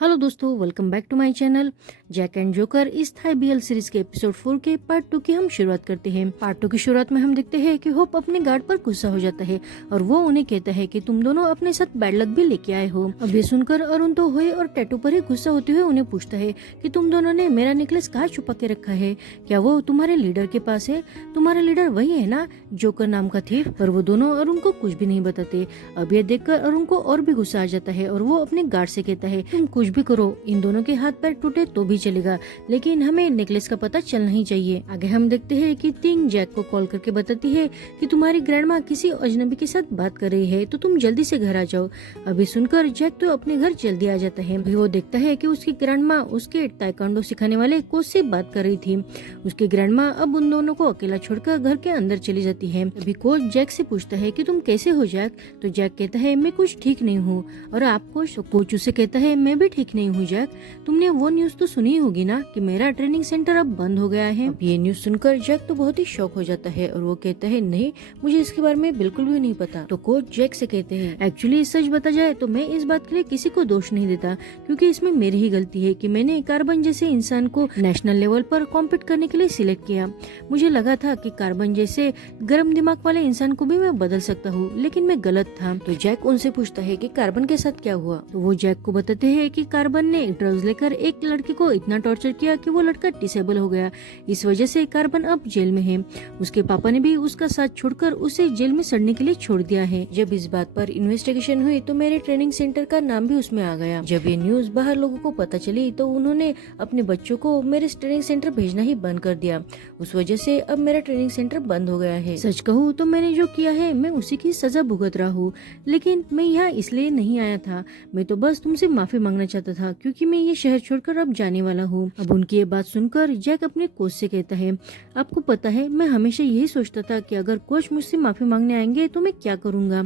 Hello दोस्तों, welcome back to my channel. Jack and Joker इस Thai BL series के episode 4 के part 2 की हम शुरुआत करते हैं। पार्ट 2 की शुरुआत में हम देखते हैं कि होप अपने गार्ड पर गुस्सा हो जाता है और वो उन्हें कहता है कि तुम दोनों अपने साथ बैड लक भी लेके आए हो। अब ये सुनकर अरुण तो होए और टैटू पर ही गुस्सा होते हुए उन्हें पूछता है कि तुम दोनों ने मेरा नेकलेस कहाँ छुपा के रखा है? क्या वो तुम्हारे लीडर के पास है? तुम्हारा लीडर वही है ना, जोकर नाम का थीफ? पर वो दोनों अरुण को कुछ भी नहीं बताते। अब ये देखकर अरुण को और भी गुस्सा आ जाता है और वो अपने गार्ड से कहता है तुम कुछ भी करो, इन दोनों के हाथ पैर टूटे तो भी चलेगा, लेकिन हमें नेकलेस का पता चलना ही चाहिए। आगे हम देखते हैं कि तिंग जैक को कॉल करके बताती है कि तुम्हारी ग्रैंडमा किसी अजनबी के साथ बात कर रही है, तो तुम जल्दी से घर आ जाओ। अभी सुनकर जैक तो अपने घर जल्दी आ जाता है। अभी वो देखता है कि उसकी ग्रैंडमा उसके ताइक्वांडो सिखाने वाले कोच से बात कर रही थी। उसकी ग्रैंडमा अब उन दोनों को अकेला छोड़कर घर के अंदर चली जाती है। अभी कोच जैक से पूछता है कि तुम कैसे हो जैक? तो जैक कहता है मैं कुछ ठीक नहीं हूँ। और आप कोच उसे कहता है मैं भी ठीक नहीं हूँ जैक, तुमने वो न्यूज तो सुनी होगी ना कि मेरा ट्रेनिंग सेंटर अब बंद हो गया है। अब ये न्यूज सुनकर जैक तो बहुत ही शॉक हो जाता है और वो कहता है नहीं, मुझे इसके बारे में बिल्कुल भी नहीं पता। तो कोच जैक से कहते हैं एक्चुअली सच बता जाए तो मैं इस बात के लिए किसी को दोष नहीं देता, क्योंकि इसमें मेरी ही गलती है कि मैंने कार्बन जैसे इंसान को नेशनल लेवल पर कॉम्पीट करने के लिए सिलेक्ट किया। मुझे लगा था कि कार्बन जैसे गर्म दिमाग वाले इंसान को भी मैं बदल सकता हूँ, लेकिन मैं गलत था। तो जैक उनसे पूछता है कि कार्बन के साथ क्या हुआ? तो वो जैक को बताते हैं कि कार्बन ने ड्रग्स लेकर एक लड़के को इतना टॉर्चर किया कि वो लड़का डिसेबल हो गया। इस वजह से कार्बन अब जेल में है। उसके पापा ने भी उसका साथ छोड़कर उसे जेल में सड़ने के लिए छोड़ दिया है। जब इस बात पर इन्वेस्टिगेशन हुई तो मेरे ट्रेनिंग सेंटर का नाम भी उसमें आ गया। जब ये न्यूज बाहर लोगों को पता चली तो उन्होंने अपने बच्चों को मेरे ट्रेनिंग सेंटर भेजना ही बंद कर दिया। उस वजह से अब मेरा ट्रेनिंग सेंटर बंद हो गया है। सच कहूँ तो मैंने जो किया है मैं उसी की सजा भुगत रहा हूँ, लेकिन मैं यहाँ इसलिए नहीं आया था। मैं तो बस तुमसे माफी मांगना चाहता था, क्योंकि मैं ये शहर छोड़कर अब जाने वाला हूँ। अब उनकी ये बात सुनकर जैक अपने कोच से कहता है आपको पता है मैं हमेशा यही सोचता था कि अगर कोच मुझसे माफी मांगने आएंगे तो मैं क्या करूंगा।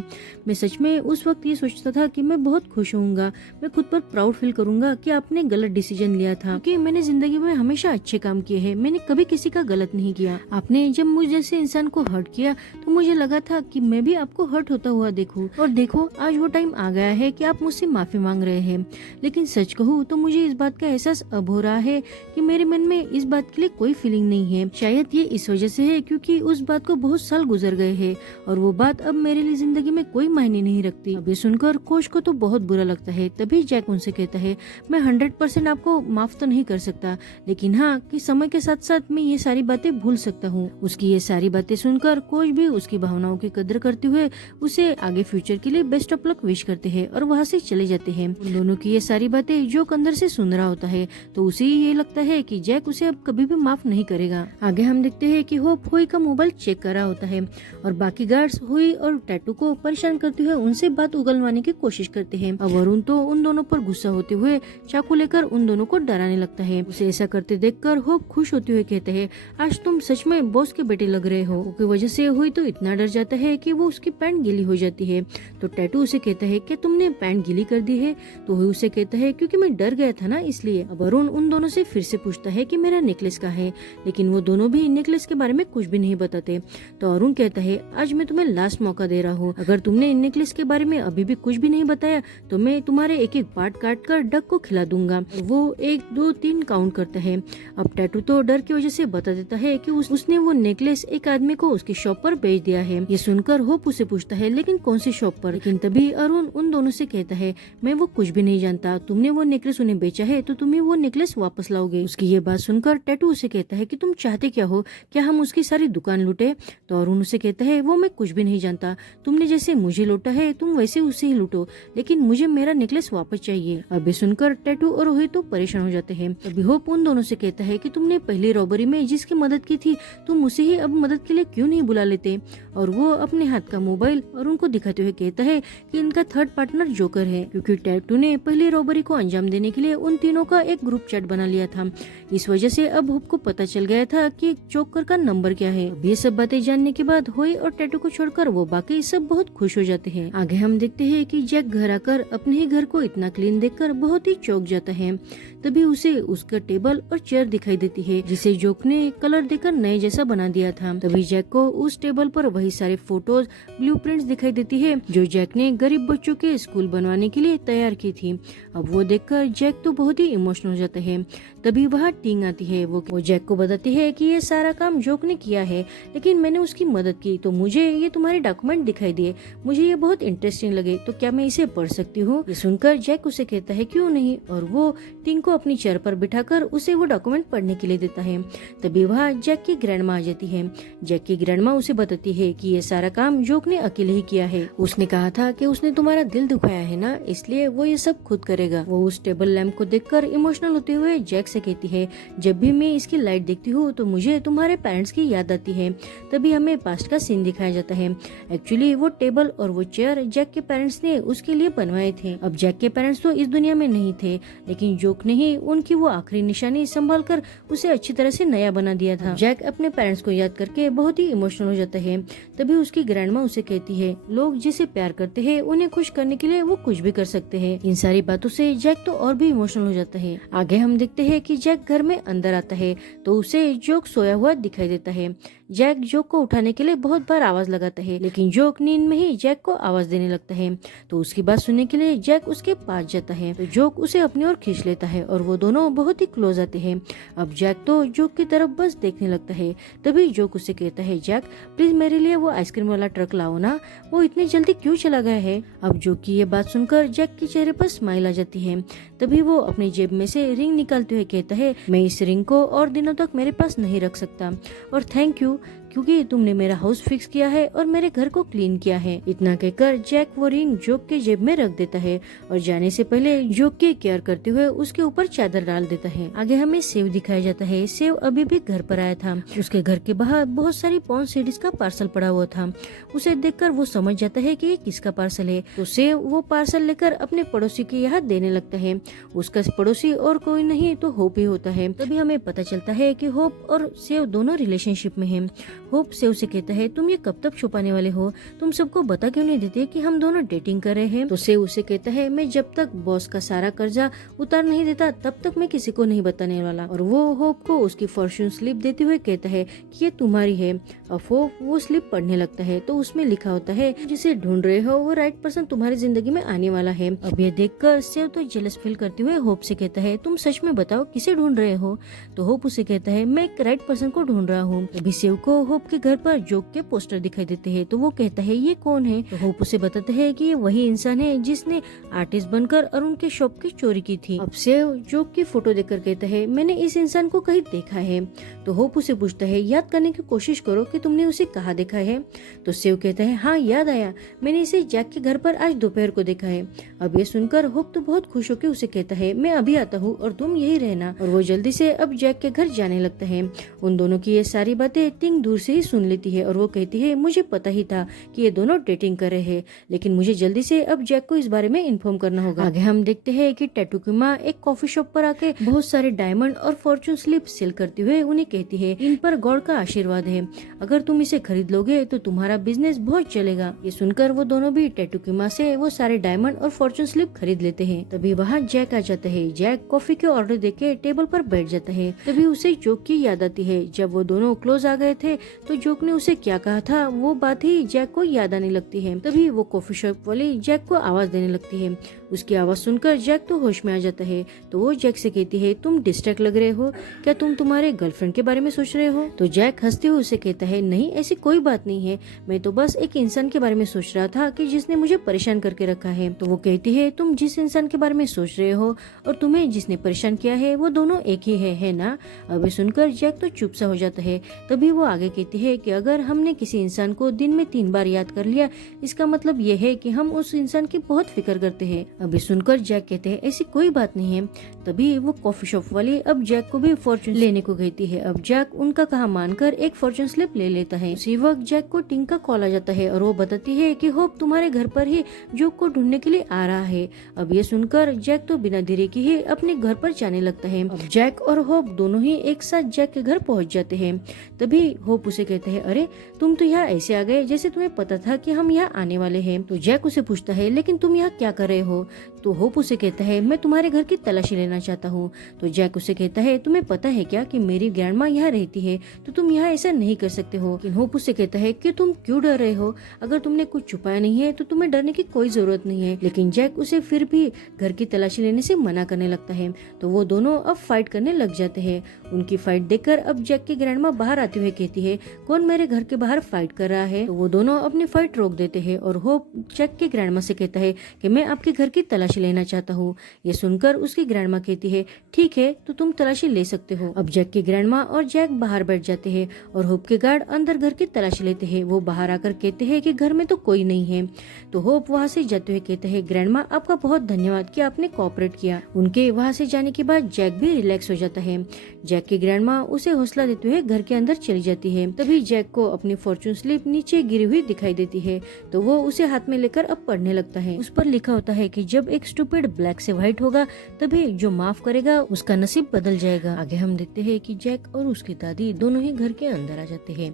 मैं सच में उस वक्त ये सोचता था कि मैं बहुत खुश होऊंगा, मैं खुद पर प्राउड फील करूंगा कि आपने गलत डिसीजन लिया था, क्योंकि मैंने जिंदगी में हमेशा अच्छे काम किए हैं, मैंने कभी किसी का गलत नहीं किया। आपने जब मुझ जैसे इंसान को हर्ट किया तो मुझे लगा था कि मैं भी आपको हर्ट होता हुआ देखूं, और देखो आज वो टाइम आ गया है कि आप मुझसे माफी मांग रहे हैं। लेकिन सच कहूँ तो मुझे इस बात का एहसास अब हो रहा है कि मेरे मन में इस बात के लिए कोई फीलिंग नहीं है। शायद ये इस वजह से है क्योंकि उस बात को बहुत साल गुजर गए हैं और वो बात अब मेरे लिए जिंदगी में कोई मायने नहीं रखती। अब ये सुनकर कोच को तो बहुत बुरा लगता है। तभी जैक उनसे कहता है मैं 100% आपको माफ तो नहीं कर सकता, लेकिन हाँ कि समय के साथ साथ मैं ये सारी बातें भूल सकता हूँ। उसकी ये सारी बातें सुनकर कोच भी उसकी भावनाओं की कदर करते हुए उसे आगे फ्यूचर के लिए बेस्ट ऑफ लक विश करते हैं और वहाँ से चले जाते हैं। उन दोनों की ये सारी बातें जो अंदर से सुन रहा होता है तो उसे ये लगता है कि जैक उसे अब कभी भी माफ नहीं करेगा। आगे हम देखते हैं कि होप हुई का मोबाइल चेक कर रहा होता है और बाकी गार्ड्स हुई और टैटू को परेशान करते हुए उनसे बात उगलवाने की कोशिश करते हैं। अब अरुण तो उन दोनों पर गुस्सा होते हुए चाकू लेकर उन दोनों को डराने लगता है। उसे ऐसा करते देखकर होप खुश होते हुए कहते हैं आज तुम सच में बॉस के बेटे लग रहे हो। की वजह से हुई तो इतना डर जाता है कि वो उसकी पैंट गीली हो जाती है। तो टैटू उसे कहता है कि तुमने पैंट गीली कर दी है? तो हुई उसे कहता है क्योंकि मैं डर गया था ना इसलिए। अब अरुण उन दोनों से फिर से पूछता है कि मेरा नेकलेस कहाँ है, लेकिन वो दोनों भी नेकलेस के बारे में कुछ भी नहीं बताते। तो अरुण कहता है आज मैं तुम्हें लास्ट मौका दे रहा हूँ, अगर तुमने नेकलेस के बारे में अभी भी कुछ भी नहीं बताया तो मैं तुम्हारे एक एक पार्ट काट कर डक को खिला दूंगा। वो 1 2 3 काउंट करता है। अब टैटू तो डर की वजह से बता देता है कि उसने वो नेकलेस एक आदमी को उसकी शॉप पर बेच दिया है। ये सुनकर होप उसे पूछता है लेकिन कौन सी शॉप पर? लेकिन तभी अरुण उन दोनों से कहता है मैं वो कुछ भी नहीं जानता, तुमने वो नेकलेस उन्हें बेचा है तो तुम्हें वो नेकलेस वापस लाओगे। उसकी ये बात सुनकर टैटू उसे कहता है कि तुम चाहते क्या हो, क्या हम उसकी सारी दुकान लूटे? तो अरुण उसे कहता है वो मैं कुछ भी नहीं जानता, तुमने जैसे मुझे लूटा है तुम वैसे उसे ही लूटो, लेकिन मुझे मेरा नेकलेस वापस चाहिए। अब सुनकर टैटू और रोहित तो परेशान हो जाते हैं। तभी होप उन दोनों से कहता है कि तुमने पहली रॉबरी में जिसकी मदद की थी तुम उसे ही अब मदद के लिए क्यों नहीं बुला लेते? और वो अपने हाथ का मोबाइल और उनको दिखाते हुए कहता है कि इनका थर्ड पार्टनर जोकर है, क्योंकि टैटू ने पहली रॉबरी को अंजाम देने के लिए उन तीनों का एक ग्रुप चैट बना लिया था। इस वजह से अब होप को पता चल गया था कि जोकर का नंबर क्या है। अब ये सब बातें जानने के बाद होई और टैटू को छोड़कर वो बाकी सब बहुत खुश हो जाते हैं। आगे हम देखते हैं कि जैक घर आकर अपने ही घर को इतना क्लीन देखकर बहुत ही चौंक जाता है। तभी उसे उसका टेबल और चेयर दिखाई देती है जिसे जोक ने कलर देकर नए जैसा बना दिया था। तभी जैक को उस टेबल पर वही सारे फोटोज ब्लूप्रिंट्स दिखाई देती है जो जैक ने गरीब बच्चों के स्कूल बनवाने के लिए तैयार की थी। अब अब वो देखकर जैक तो बहुत ही इमोशनल हो जाता है। तभी वहाँ टिंग आती है। वो जैक को बताती है कि ये सारा काम जोक ने किया है, लेकिन मैंने उसकी मदद की तो मुझे ये तुम्हारे डॉक्यूमेंट दिखाई दिए, मुझे ये बहुत इंटरेस्टिंग लगे, तो क्या मैं इसे पढ़ सकती हूँ? ये सुनकर जैक उसे कहता है क्यों नहीं, और वो टिंग को अपनी चेयर पर बिठाकर उसे वो डॉक्यूमेंट पढ़ने के लिए देता है। तभी वहाँ जैक की ग्रैंडमा आ जाती है। जैक की ग्रैंडमा उसे बताती है कि ये सारा काम जोक ने अकेले ही किया है। उसने कहा था कि उसने तुम्हारा दिल दुखाया है ना, इसलिए वो ये सब खुद करेगा। वो उस टेबल लैंप को देखकर इमोशनल होते हुए जैक से कहती है, जब भी मैं इसकी लाइट देखती हूँ तो मुझे तुम्हारे पेरेंट्स की याद आती है। तभी हमें पास्ट का सीन दिखाया जाता है। एक्चुअली वो टेबल और वो चेयर जैक के पेरेंट्स ने उसके लिए बनवाए थे। अब जैक के पेरेंट्स तो इस दुनिया में नहीं थे, लेकिन जोक ने ही उनकी वो आखिरी निशानी संभाल कर उसे अच्छी तरह से नया बना दिया था। जैक अपने पेरेंट्स को याद करके बहुत ही इमोशनल हो जाता है। तभी उसकी ग्रैंडमा उसे कहती है, लोग जिसे प्यार करते हैं उन्हें खुश करने के लिए वो कुछ भी कर सकते हैं। इन सारी बातों से जैक तो और भी इमोशनल हो जाता है। आगे हम देखते हैं कि जैक घर में अंदर आता है तो उसे जोक सोया हुआ दिखाई देता है। जैक जोक को उठाने के लिए बहुत बार आवाज लगाता है, लेकिन जोक नींद में ही जैक को आवाज देने लगता है। तो उसकी बात सुनने के लिए जैक उसके पास जाता है तो जोक उसे अपनी ओर खींच लेता है और वो दोनों बहुत ही क्लोज आते हैं। अब जैक तो जोक की तरफ बस देखने लगता है। तभी जोक उसे कहता है, जैक प्लीज मेरे लिए वो आइसक्रीम वाला ट्रक लाओ ना, वो इतनी जल्दी क्यों चला गया है? अब जोक की ये बात सुनकर जैक के चेहरे पर स्माइल आ जाती है। तभी वो अपनी जेब में से रिंग निकालते हुए कहता है, मैं इस रिंग को और दिनों तक मेरे पास नहीं रख सकता, और थैंक यू क्योंकि तुमने मेरा हाउस फिक्स किया है और मेरे घर को क्लीन किया है। इतना कहकर जैक वो रिंग जोक के जेब में रख देता है और जाने से पहले जोक की केयर करते हुए उसके ऊपर चादर डाल देता है। आगे हमें सेव दिखाया जाता है। सेव अभी भी घर पर आया था। उसके घर के बाहर बहुत सारी पॉर्न सीडीज का पार्सल पड़ा हुआ था। उसे देखकर वो समझ जाता है कि ये किसका पार्सल है। तो सेव वो पार्सल लेकर अपने पड़ोसी के यहाँ देने लगता है। उसका पड़ोसी और कोई नहीं तो होप ही होता है। तभी हमें पता चलता है कि होप और सेव दोनों रिलेशनशिप में हैं। होप सेव से कहता है, तुम ये कब तक छुपाने वाले हो? तुम सबको बता क्यों नहीं देते कि हम दोनों डेटिंग कर रहे हैं? तो सेव उसे कहता है, मैं जब तक बॉस का सारा कर्जा उतार नहीं देता तब तक मैं किसी को नहीं बताने वाला। और वो होप को उसकी फॉर्च्यून स्लिप देते हुए कहता है कि ये तुम्हारी है। अब होप वो स्लिप पढ़ने लगता है तो उसमें लिखा होता है, जिसे ढूंढ रहे हो वो राइट पर्सन तुम्हारी जिंदगी में आने वाला है। अब ये देखकर सेव तो जेलस फील करते हुए होप से कहता है, तुम सच में बताओ किसे ढूंढ रहे हो? तो होप उसे कहता है, मैं एक राइट पर्सन को ढूंढ रहा हूँ। अभी सेव को होप के घर पर जोक के पोस्टर दिखाई देते हैं तो वो कहता है, ये कौन है? तो होप उसे बताते है कि ये वही इंसान है जिसने आर्टिस्ट बनकर अरुण के शॉप की चोरी की थी। अब सेव जोक की फोटो देखकर कहता है, मैंने इस इंसान को कहीं देखा है। तो होप उसे पूछता है, याद करने की कोशिश करो कि तुमने उसे कहाँ देखा है? तो सेव कहता है, हाँ याद आया, मैंने इसे जैक के घर पर आज दोपहर को देखा है। अब ये सुनकर होप तो बहुत खुश होकर उसे कहता है, मैं अभी आता हूँ और तुम यही रहना। और वो जल्दी से अब जैक के घर जाने लगता है। उन दोनों की ये सारी बातें टिंग दूर से ही सुन लेती है और वो कहती है, मुझे पता ही था कि ये दोनों डेटिंग कर रहे हैं, लेकिन मुझे जल्दी से अब जैक को इस बारे में इन्फॉर्म करना होगा। आगे हम देखते हैं कि टैटू की माँ एक कॉफी शॉप पर आके बहुत सारे डायमंड और फॉर्चून स्लिप सेल करते हुए उन्हें कहती है, इन पर गॉड का आशीर्वाद है, अगर तुम इसे खरीद लोगे तो तुम्हारा बिजनेस बहुत चलेगा। ये सुनकर वो दोनों भी टैटू की माँ से वो सारे डायमंड और फॉर्चून स्लिप खरीद लेते हैं। तभी वहाँ जैक आ जाता है। जैक कॉफी के ऑर्डर देके टेबल पर बैठ जाता है। तभी उसे जोक की याद आती है। जब वो दोनों क्लोज आ गए थे तो जोक ने उसे क्या कहा था वो बात ही जैक को याद आने लगती है। तभी वो कॉफी शॉप वाली जैक को आवाज देने लगती है। उसकी आवाज सुनकर जैक तो होश में आ जाता है। तो वो जैक से कहती है, तुम डिस्ट्रैक्ट लग रहे हो, क्या तुम तुम्हारे गर्लफ्रेंड के बारे में सोच रहे हो? तो जैक हंसते हुए उसे कहता है, नहीं ऐसी कोई बात नहीं है, मैं तो बस एक इंसान के बारे में सोच रहा था कि जिसने मुझे परेशान करके रखा है। तो वो कहती है, तुम जिस इंसान के बारे में सोच रहे हो और तुम्हें जिसने परेशान किया है वो दोनों एक ही है ना? अब सुनकर जैक तो चुप सा हो जाता है। तभी वो आगे कहती है कि अगर हमने किसी इंसान को दिन में 3 बार याद कर लिया, इसका मतलब ये है कि हम उस इंसान की बहुत फिक्र करते हैं। अभी सुनकर जैक कहते हैं, ऐसी कोई बात नहीं है। तभी वो कॉफी शॉप वाली अब जैक को भी फॉर्चून लेने को कहती है। अब जैक उनका कहा मानकर एक फॉर्चून स्लिप ले लेता है। उसी वक्त जैक को टिंग का कॉल आ जाता है और वो बताती है कि होप तुम्हारे घर पर ही जोक को ढूंढने के लिए आ रहा है। अब ये सुनकर जैक तो बिना देरी के ही अपने घर पर जाने लगता है। अब जैक और होप दोनों ही एक साथ जैक के घर पहुंच जाते हैं। तभी होप उसे उसे कहता है, अरे तुम तो यहाँ ऐसे आ गए जैसे तुम्हें पता था कि हम यहाँ आने वाले हैं। तो जैक उसे पूछता है, लेकिन तुम यहाँ क्या कर रहे हो? तो होप उसे कहता है, मैं तुम्हारे घर की तलाशी लेना चाहता हूँ। तो जैक उसे कहता है, तुम्हें पता है क्या कि मेरी ग्रैंडमा यहाँ रहती है, तो तुम यहाँ ऐसा नहीं कर सकते हो। लेकिन होप उसे कहता है कि तुम क्यों डर रहे हो? अगर तुमने कुछ छुपाया नहीं है तो तुम्हें डरने की कोई जरूरत नहीं है। लेकिन जैक उसे फिर भी घर की तलाशी लेने से मना करने लगता है। तो वो दोनों अब फाइट करने लग जाते हैं। उनकी फाइट देखकर अब जैक की ग्रैंडमा बाहर आते हुए कहती है, कौन मेरे घर के बाहर फाइट कर रहा है? तो वो दोनों अपनी फाइट रोक देते हैं और होप जैक की ग्रैंडमा से कहता है कि मैं आपके घर की तलाशी लेना चाहता हूँ। ये सुनकर उसकी ग्रैंडमा कहती है, ठीक है तो तुम तलाशी ले सकते हो। अब जैक की ग्रैंडमा और जैक बाहर बैठ जाते हैं और होप के गार्ड अंदर घर की तलाशी लेते हैं। वो बाहर आकर कहते हैं कि घर में तो कोई नहीं है। तो होप वहाँ से जाते हुए कहते हैं, ग्रैंडमा आपका बहुत धन्यवाद कि आपने कोऑपरेट किया। उनके वहाँ से जाने के बाद जैक भी रिलैक्स हो जाता है। जैक की ग्रैंडमा उसे हौसला देते हुए घर के अंदर चली जाती है। तभी जैक को अपनी फॉर्चून स्लिप नीचे गिरी हुई दिखाई देती है। तो वो उसे हाथ में लेकर अब पढ़ने लगता है। उस पर लिखा होता है कि जब एक स्टूपिड ब्लैक से व्हाइट होगा तभी जो माफ करेगा उसका नसीब बदल जाएगा। आगे हम देखते हैं कि जैक और उसकी दादी दोनों ही घर के अंदर आ जाते हैं।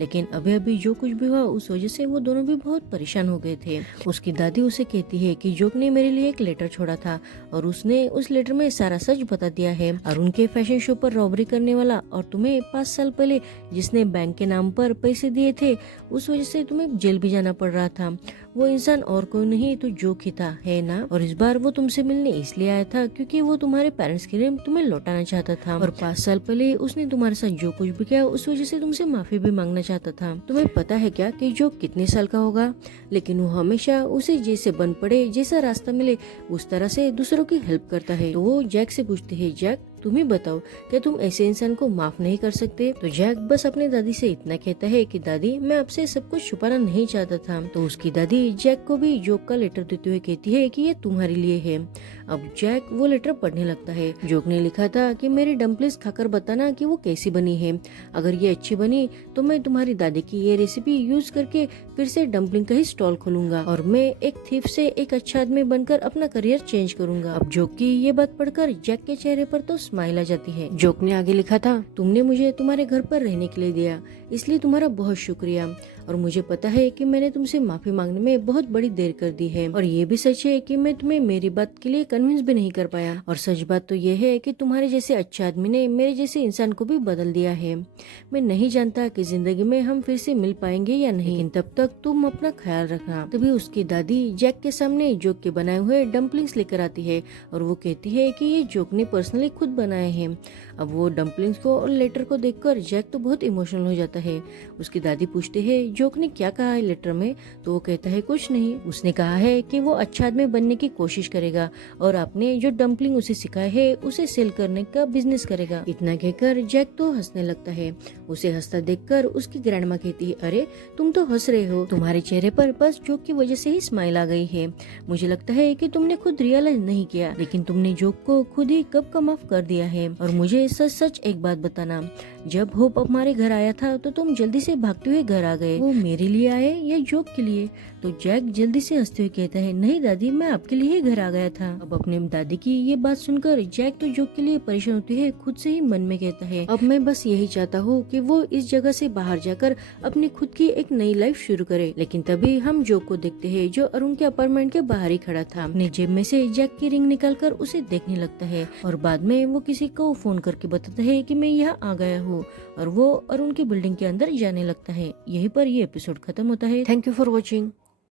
लेकिन अभी अभी जो कुछ भी हुआ उस वजह से वो दोनों भी बहुत परेशान हो गए थे। उसकी दादी उसे कहती है कि जोक ने मेरे लिए एक लेटर छोड़ा था और उसने उस लेटर में सारा सच बता दिया है। और उनके फैशन शो पर रॉबरी करने वाला और तुम्हें 5 साल पहले जिसने बैंक के नाम पर पैसे दिए थे उस वजह से तुम्हें जेल भी जाना पड़ रहा था, वो इंसान और कोई नहीं तो जोक ही था, है ना? और इस बार वो तुमसे मिलने इसलिए आया था क्योंकि वो तुम्हारे पेरेंट्स के लिए तुम्हें लौटाना चाहता था। और 5 साल पहले उसने तुम्हारे साथ जो कुछ भी किया उस वजह से तुमसे माफी भी मांगना चाहता था। तुम्हें पता है क्या कि जोक कितने साल का होगा? लेकिन वो हमेशा उसे जैसे बन पड़े, जैसा रास्ता मिले उस तरह से दूसरों की हेल्प करता है। तो वो जैक से पूछते है, जैक तुम ही बताओ क्या तुम ऐसे इंसान को माफ नहीं कर सकते? तो जैक बस अपनी दादी से इतना कहता है कि दादी मैं आपसे सब कुछ छुपाना नहीं चाहता था। तो उसकी दादी जैक को भी जोक का लेटर देते हुए कहती है कि ये तुम्हारे लिए है। अब जैक वो लेटर पढ़ने लगता है। जोक ने लिखा था कि मेरी डम्पलिंग्स खाकर बताना कि वो कैसी बनी है। अगर ये अच्छी बनी तो मैं तुम्हारी दादी की ये रेसिपी यूज करके फिर से डम्पलिंग का ही स्टॉल खोलूंगा और मैं एक थीफ से एक अच्छा आदमी बनकर अपना करियर चेंज करूंगा। अब जोक की ये बात पढ़कर जैक के चेहरे पर तो स्माइल आ जाती है। जोक ने आगे लिखा था, तुमने मुझे तुम्हारे घर पर रहने के लिए दिया, इसलिए तुम्हारा बहुत शुक्रिया। और मुझे पता है कि मैंने तुमसे माफी मांगने में बहुत बड़ी देर कर दी है। और ये भी सच है कि मैं तुम्हें मेरी बात के लिए कन्विंस भी नहीं कर पाया। और सच बात तो ये है कि तुम्हारे जैसे अच्छे आदमी ने मेरे जैसे इंसान को भी बदल दिया है। मैं नहीं जानता कि जिंदगी में हम फिर से मिल पाएंगे या नहीं, लेकिन तब तक तुम अपना ख्याल रखना। तभी उसकी दादी जैक के सामने जोक के बनाए हुए डम्पलिंग्स लेकर आती है और वो कहती है कि ये जोक ने पर्सनली खुद बनाए हैं। अब वो डम्पलिंग्स को और लेटर को देखकर जैक तो बहुत इमोशनल हो जाता है। उसकी दादी पूछते है, जोक ने क्या कहा है लेटर में? तो वो कहता है, कुछ नहीं, उसने कहा है कि वो अच्छा आदमी बनने की कोशिश करेगा और आपने जो डम्पलिंग उसे सिखाया है उसे सेल करने का बिजनेस करेगा। इतना कहकर जैक तो हंसने लगता है। उसे हंसता देखकर उसकी ग्रैंडमा कहती है, अरे तुम तो हंस रहे हो, तुम्हारे चेहरे पर बस जोक की वजह से ही स्माइल आ गई है। मुझे लगता है कि तुमने खुद रियलाइज नहीं किया, लेकिन तुमने जोक को खुद ही कब का माफ कर दिया है। और मुझे सच सच एक बात बताना, जब होप हमारे घर आया था तो तुम जल्दी से भागते हुए घर आ गए, वो मेरे लिए आए या जोक के लिए? तो जैक जल्दी से हंसते हुए कहता है, नहीं दादी, मैं आपके लिए ही घर आ गया था। अब अपने दादी की ये बात सुनकर जैक तो जोक के लिए परेशान होती है, खुद से ही मन में कहता है, अब मैं बस यही चाहता हूँ कि वो इस जगह से बाहर जाकर अपनी खुद की एक नई लाइफ शुरू करे। लेकिन तभी हम जोक को देखते हैं जो अरुण के अपार्टमेंट के बाहर ही खड़ा था। अपने जेब में से जैक की रिंग निकालकर उसे देखने लगता है और बाद में वो किसी को फोन करके बताता है कि मैं यहाँ आ गया हूँ और वो अरुण की बिल्डिंग के अंदर जाने लगता है। यहीं पर ये एपिसोड खत्म होता है। Thank you for watching.